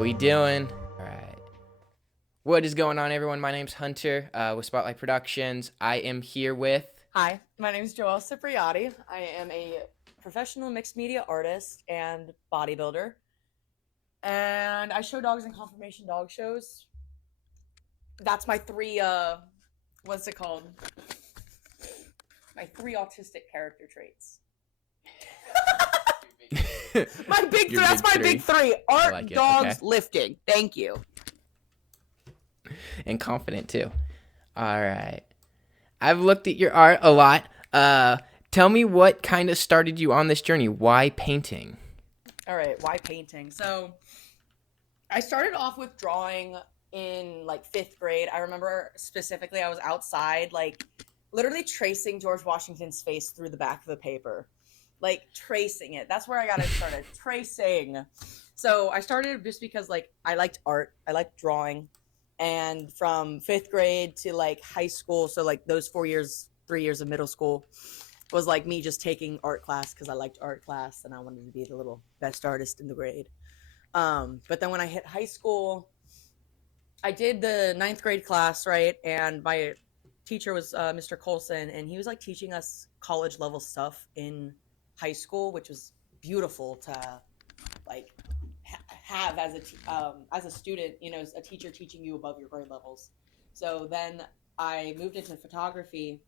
How we doing? All right. What is going on, everyone? My name's Hunter with Spotlight Productions. I am here with. Hi, my name is Joelle Cipriati. I am a professional mixed media artist and bodybuilder. And I show dogs in conformation dog shows. That's my three what's it called? My three autistic character traits. My big three, Your that's big my big three. I Art, like it. dogs, Okay. lifting. Thank you. And confident too. All right. I've looked at your art a lot. Tell me what kind of started you on this journey. Why painting? All right, why painting? So I started off with drawing in like fifth grade. I remember specifically I was outside, like literally tracing George Washington's face through the back of the paper, like tracing it. That's where I got it started, tracing. So I started just because like I liked art, I liked drawing, and from fifth grade to like high school, so like those 4 years, 3 years of middle school was like me just taking art class because I liked art class and I wanted to be the little best artist in the grade. But then when I hit high school, I did the ninth grade class, right? And my teacher was Mr. Colson, and he was like teaching us college level stuff in high school, which was beautiful to like have as a student, you know, a teacher teaching you above your grade levels. So then I moved into photography,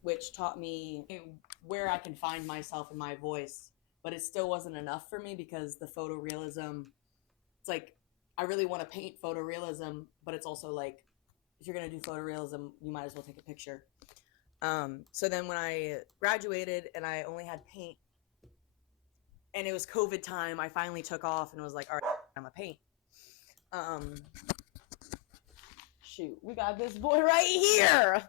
which taught me where I can find myself and my voice. But it still wasn't enough for me because the photorealism, it's like I really want to paint photorealism, but it's also like if you're gonna do photorealism, you might as well take a picture. So then when I graduated and I only had paint, and it was COVID time, I finally took off and was like, all right, I'm a paint. Shoot, we got this boy right here.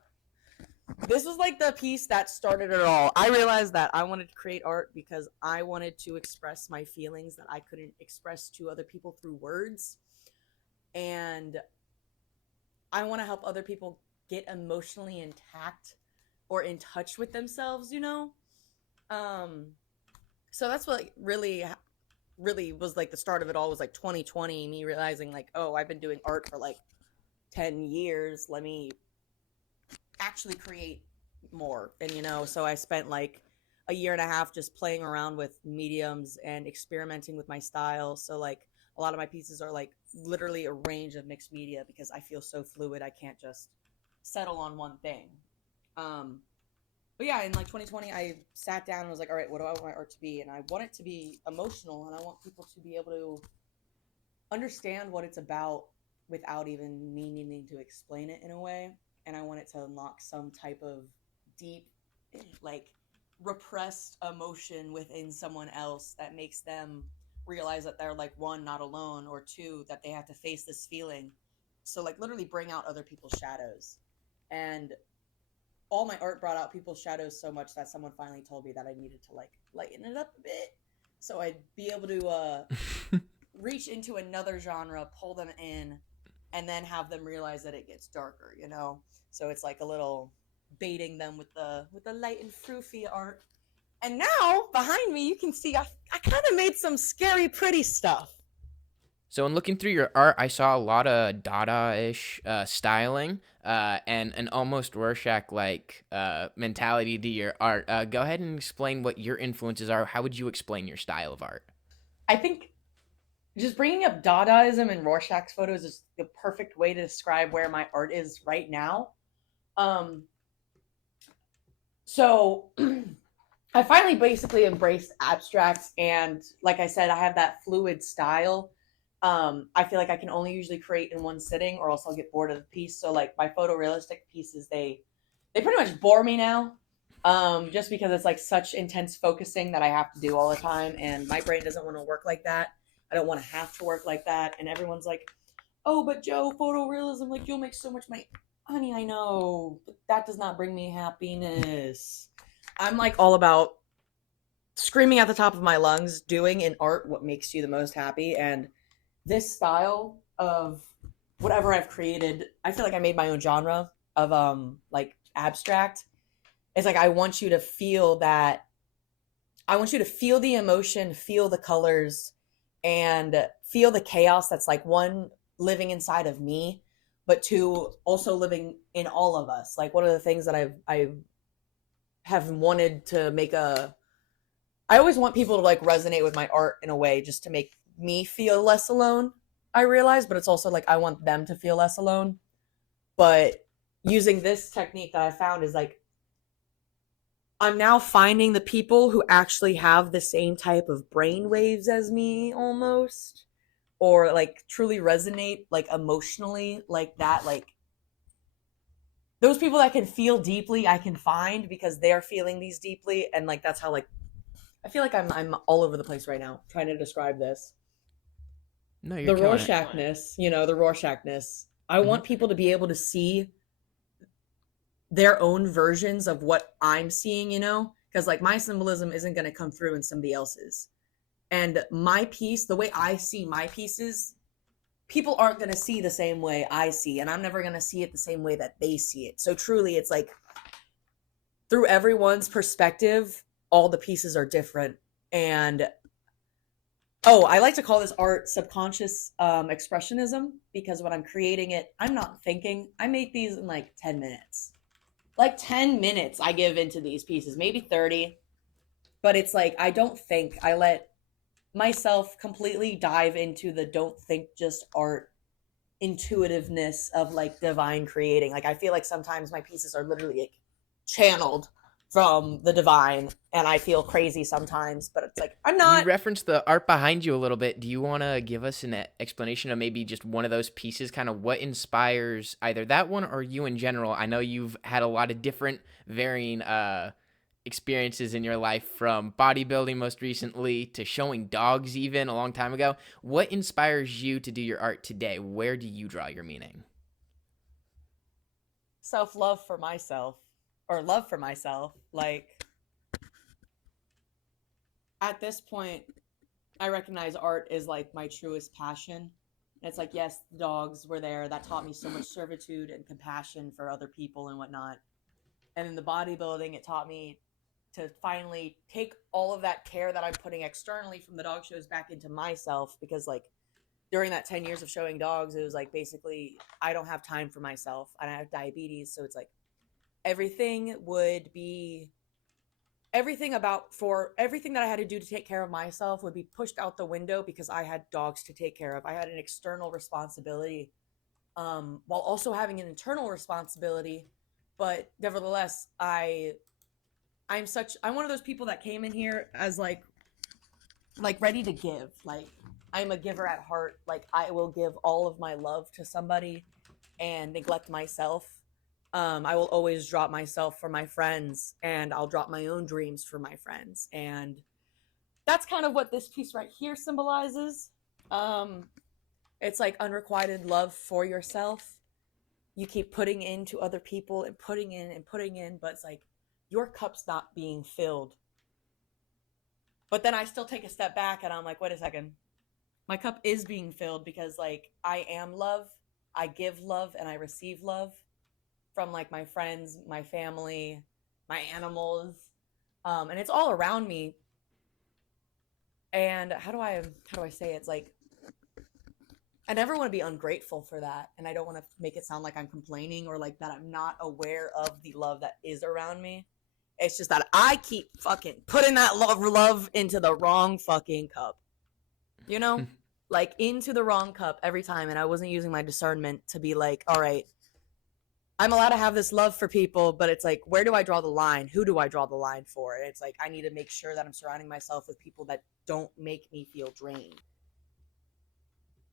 This was like the piece that started it all. I realized that I wanted to create art because I wanted to express my feelings that I couldn't express to other people through words. And I want to help other people get emotionally intact or in touch with themselves, you know? So that's what really was like the start of it all was like 2020, me realizing like, oh, I've been doing art for like 10 years. Let me actually create more. And you know, so I spent like a year and a half just playing around with mediums and experimenting with my style. So like a lot of my pieces are like literally a range of mixed media because I feel so fluid. I can't just settle on one thing. But yeah, in like 2020, I sat down and was like, all right, what do I want my art to be? And I want it to be emotional, and I want people to be able to understand what it's about without even me needing to explain it in a way. And I want it to unlock some type of deep, like, repressed emotion within someone else that makes them realize that they're like one, not alone, or two, that they have to face this feeling. So like literally bring out other people's shadows. And all my art brought out people's shadows so much that someone finally told me that I needed to like lighten it up a bit so I'd be able to reach into another genre, pull them in, and then have them realize that it gets darker, you know? So it's like a little baiting them with the light and froofy art. And now behind me you can see I kind of made some scary pretty stuff. So, in looking through your art, I saw a lot of Dada-ish styling and an almost Rorschach-like mentality to your art. Go ahead and explain what your influences are. How would you explain your style of art? I think just bringing up Dadaism and Rorschach's photos is the perfect way to describe where my art is right now. Um, so I finally basically embraced abstracts, and like I said, I have that fluid style. I feel like I can only usually create in one sitting, or else I'll get bored of the piece. So like my photorealistic pieces, they pretty much bore me now, just because it's like such intense focusing that I have to do all the time, and my brain doesn't want to work like that. I don't want to have to work like that. And everyone's like, "Oh, but Joe, photorealism, like you'll make so much money." Honey, I know, but that does not bring me happiness. I'm like all about screaming at the top of my lungs, doing in art what makes you the most happy. And this style of whatever I've created, I feel like I made my own genre of like abstract. It's like I want you to feel that I want you to feel the emotion, feel the colors, and feel the chaos that's like one living inside of me, but two also living in all of us. Like one of the things that I have wanted to make a I always want people to like resonate with my art in a way just to make me feel less alone. I realize, but it's also like I want them to feel less alone. But using this technique that I found is like I'm now finding the people who actually have the same type of brain waves as me almost, or like truly resonate like emotionally like that. Like those people that can feel deeply, I can find because they're feeling these deeply. And like that's how like I feel like I'm all over the place right now trying to describe this. No, you're The killing it. Rorschachness, you know, the Rorschachness. I Hmm. want people to be able to see their own versions of what I'm seeing, you know? Because like my symbolism isn't going to come through in somebody else's. And my piece, the way I see my pieces, people aren't going to see the same way I see. And I'm never going to see it the same way that they see it. So truly, it's like through everyone's perspective, all the pieces are different. And oh, I like to call this art subconscious expressionism because when I'm creating it, I'm not thinking. I make these in like 10 minutes. Like 10 minutes I give into these pieces, maybe 30. But it's like I don't think. I let myself completely dive into the don't think just art intuitiveness of like divine creating. Like I feel like sometimes my pieces are literally like channeled from the divine and I feel crazy sometimes, but it's like I'm You not. referenced the art behind you a little bit. Do you want to give us an explanation of maybe just one of those pieces, kind of what inspires either that one or you in general? I know you've had a lot of different varying experiences in your life, from bodybuilding most recently to showing dogs even a long time ago. What inspires you to do your art today? Where do you draw your meaning? Self-love for myself or love for myself. Like at this point I recognize art is like my truest passion. And it's like, yes, the dogs were there. That taught me so much servitude and compassion for other people and whatnot. And in the bodybuilding, it taught me to finally take all of that care that I'm putting externally from the dog shows back into myself because, like, during that 10 years of showing dogs, it was like basically I don't have time for myself. And I have diabetes. So it's like everything would be everything about for everything that I had to do to take care of myself would be pushed out the window because I had dogs to take care of. I had an external responsibility while also having an internal responsibility. But nevertheless, I'm one of those people that came in here as like ready to give. Like I'm a giver at heart. Like I will give all of my love to somebody and neglect myself. I will always drop myself for my friends and I'll drop my own dreams for my friends. And that's kind of what this piece right here symbolizes. Um, it's like unrequited love for yourself. You keep putting into other people and putting in and putting in, but it's like your cup's not being filled. But then I still take a step back and I'm like, wait a second. My cup is being filled because like I am love. I give love and I receive love from like my friends, my family, my animals, and it's all around me. And how do I say it? It's like I never want to be ungrateful for that, and I don't want to make it sound like I'm complaining or like that I'm not aware of the love that is around me. It's just that I keep fucking putting that love into the wrong fucking cup, you know, like into the wrong cup every time, and I wasn't using my discernment to be like, all right, I'm allowed to have this love for people, but it's like, where do I draw the line? Who do I draw the line for? And it's like, I need to make sure that I'm surrounding myself with people that don't make me feel drained.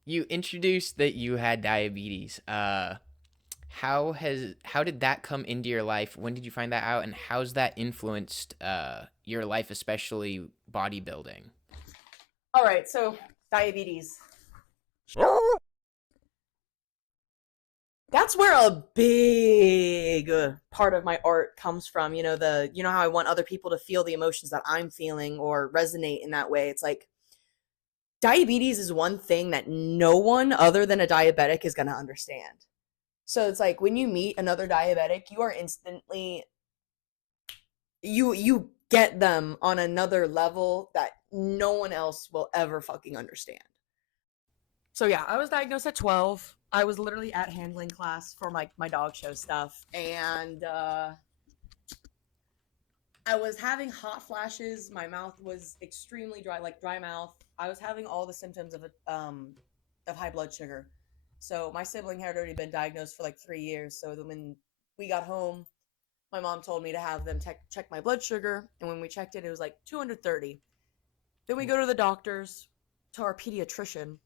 You introduced that you had diabetes. How did that come into your life? When did you find that out, and how's that influenced your life, especially bodybuilding? All right, so diabetes. That's where a big part of my art comes from. You know how I want other people to feel the emotions that I'm feeling or resonate in that way. It's like diabetes is one thing that no one other than a diabetic is going to understand. So it's like when you meet another diabetic, you are instantly you get them on another level that no one else will ever fucking understand. So yeah, I was diagnosed at 12. I was literally at handling class for my dog show stuff, and I was having hot flashes. My mouth was extremely dry, like dry mouth. I was having all the symptoms of high blood sugar. So my sibling had already been diagnosed for like 3 years. So when we got home, my mom told me to have them check my blood sugar, and when we checked it, it was like 230. Then we go to the doctors, to our pediatrician,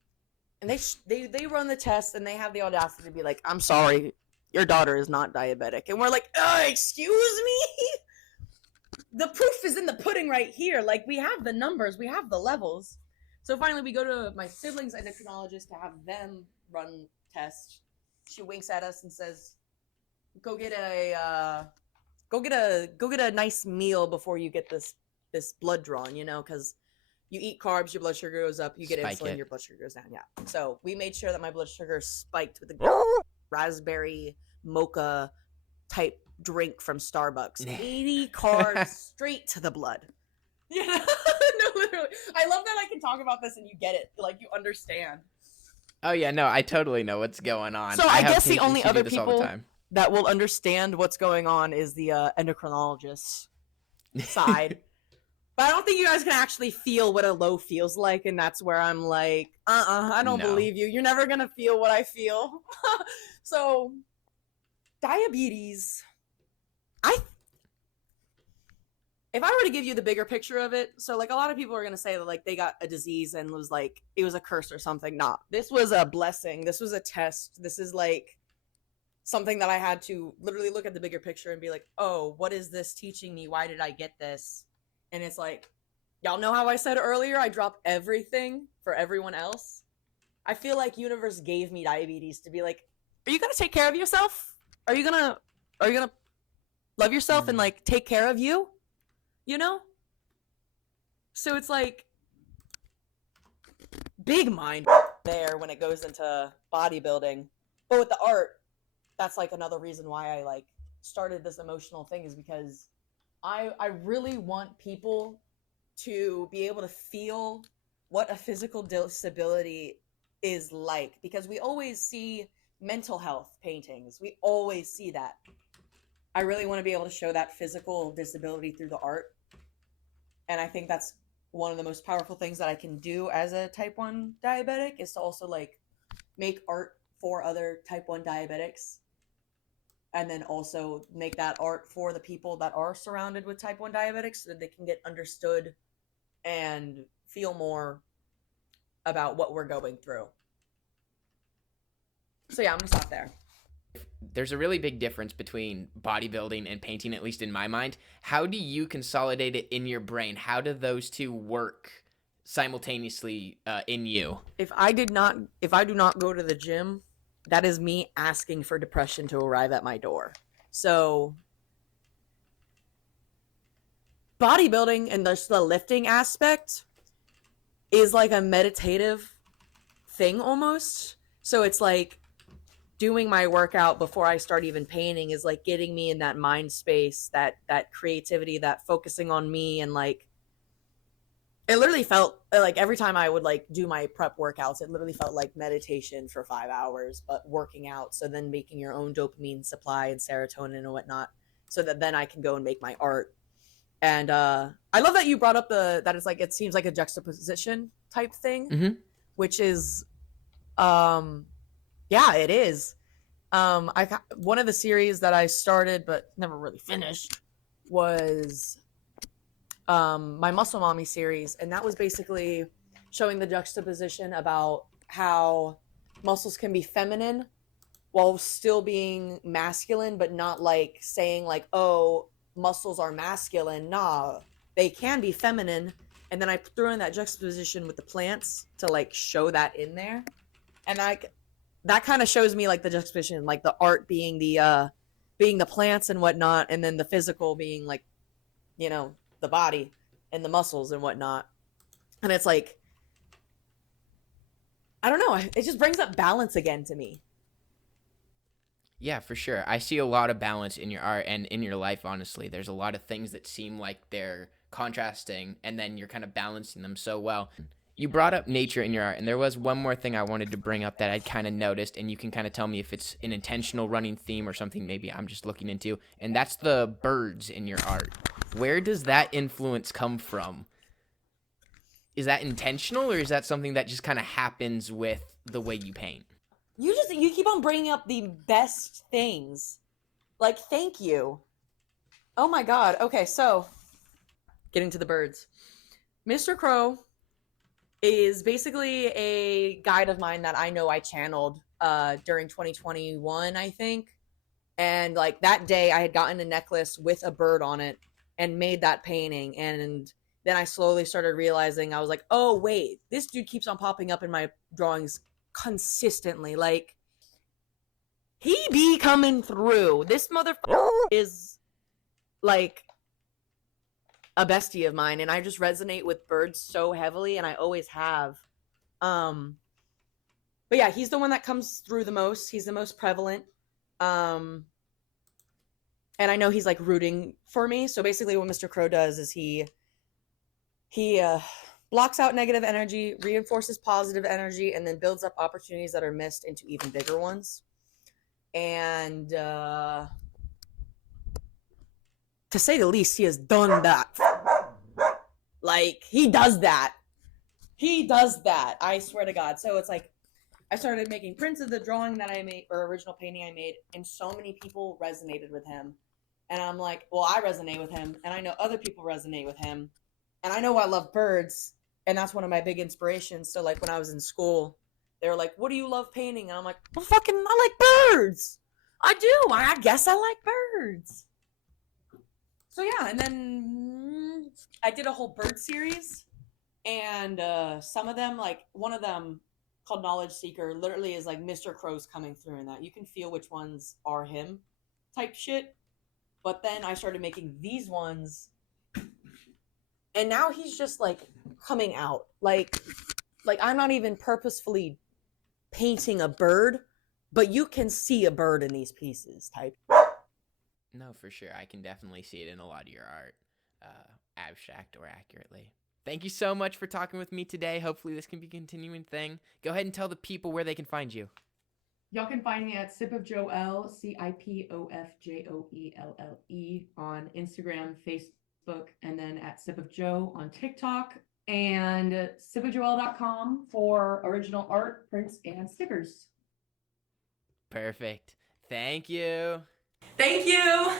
and they run the test, and they have the audacity to be like, "I'm sorry, your daughter is not diabetic," and we're like, "Excuse me." The proof is in the pudding right here. Like, we have the numbers, we have the levels. So finally, we go to my siblings' endocrinologist to have them run tests. She winks at us and says, "Go get a nice meal before you get this blood drawn. Because you eat carbs, your blood sugar goes up. You get Spike insulin, it. your blood sugar goes down. Yeah. So we made sure that my blood sugar spiked with the raspberry mocha type drink from Starbucks. 80 carbs straight to the blood. Yeah, no, literally. I love that I can talk about this and you get it. Like, you understand. Oh yeah, no, I totally know what's going on. So I have guess the patients only who do other this all the people time. that will understand what's going on is the endocrinologist side. But I don't think you guys can actually feel what a low feels like, and that's where I'm like, I don't No. believe you. You're never gonna feel what I feel. So, diabetes. If I were to give you the bigger picture of it, so like a lot of people are gonna say that like they got a disease and was like it was a curse or something. Nah, this was a blessing. This was a test. This is like something that I had to literally look at the bigger picture and be like, oh, what is this teaching me? Why did I get this? And it's like, y'all know how I said earlier, I drop everything for everyone else. I feel like universe gave me diabetes to be like, are you gonna take care of yourself? Are you gonna love yourself and like take care of you? So it's like big mind there when it goes into bodybuilding. But with the art, that's like another reason why I like started this emotional thing, is because I really want people to be able to feel what a physical disability is like, because we always see mental health paintings. We always see that. I really want to be able to show that physical disability through the art. And I think that's one of the most powerful things that I can do as a type 1 diabetic, is to also like make art for other type 1 diabetics, and then also make that art for the people that are surrounded with type 1 diabetics so that they can get understood and feel more about what we're going through. So yeah, I'm gonna stop there. There's a really big difference between bodybuilding and painting, at least in my mind. How do you consolidate it in your brain? How do those two work simultaneously in you? If I do not go to the gym, that is me asking for depression to arrive at my door. So bodybuilding and the lifting aspect is like a meditative thing almost. So it's like doing my workout before I start even painting is like getting me in that mind space, that creativity, that focusing on me. And like it literally felt like every time I would like do my prep workouts, it literally felt like meditation for 5 hours, but working out. So then making your own dopamine supply and serotonin and whatnot, so that then I can go and make my art. And I love that you brought up that it's like, it seems like a juxtaposition type thing, Mm-hmm. which is, yeah, it is. One of the series that I started but never really finished was my Muscle Mommy series, and that was basically showing the juxtaposition about how muscles can be feminine while still being masculine, but not like saying like, oh, muscles are masculine. Nah, they can be feminine. And then I threw in that juxtaposition with the plants to like show that in there, and that kind of shows me like the juxtaposition, like the art being the plants and whatnot, and then the physical being like, the body and the muscles and whatnot. And it's like, I don't know, it just brings up balance again to me. Yeah, for sure. I see a lot of balance in your art and in your life, honestly. There's a lot of things that seem like they're contrasting, and then you're kind of balancing them so well. You brought up nature in your art, and there was one more thing I wanted to bring up that I'd kind of noticed, and you can kind of tell me if it's an intentional running theme or something maybe I'm just looking into, and that's the birds in your art. Where does that influence come from? Is that intentional, or is that something that just kind of happens with the way you paint? You keep on bringing up the best things. Like, thank you. Oh my god. Okay, so getting to the birds. Mr. Crow is basically a guide of mine that I know I channeled during 2021, I think. And like that day I had gotten a necklace with a bird on it and made that painting, and then I slowly started realizing, I was like, "Oh, wait. This dude keeps on popping up in my drawings consistently. Like, he be coming through. This motherfucker is like a bestie of mine, and I just resonate with birds so heavily, and I always have. Um, but yeah, he's the one that comes through the most. He's the most prevalent. Um, and I know he's like rooting for me. So basically, what Mr. Crow does is he blocks out negative energy, reinforces positive energy, and then builds up opportunities that are missed into even bigger ones. And to say the least, he has done that. Like, he does that. He does that. I swear to God. So it's like, I started making prints of the drawing that I made, or original painting I made, and so many people resonated with him. And I'm like, well, I resonate with him, and I know other people resonate with him. And I know I love birds, and that's one of my big inspirations. So, like, when I was in school, they were like, what do you love painting? And I'm like, well, fucking, I like birds. I do. I guess I like birds. So, yeah, and then I did a whole bird series. And some of them, like one of them called Knowledge Seeker, literally is like Mr. Crow's coming through in that. You can feel which ones are him type shit. But then I started making these ones, and now he's just like coming out. Like I'm not even purposefully painting a bird, but you can see a bird in these pieces type. No, for sure. I can definitely see it in a lot of your art, abstract or accurately. Thank you so much for talking with me today. Hopefully this can be a continuing thing. Go ahead and tell the people where they can find you. Y'all can find me at Sip of Joelle, CIPOFJOELLE on Instagram, Facebook, and then at Sip of Joe on TikTok, and sipofjoelle.com for original art, prints, and stickers. Perfect. Thank you. Thank you.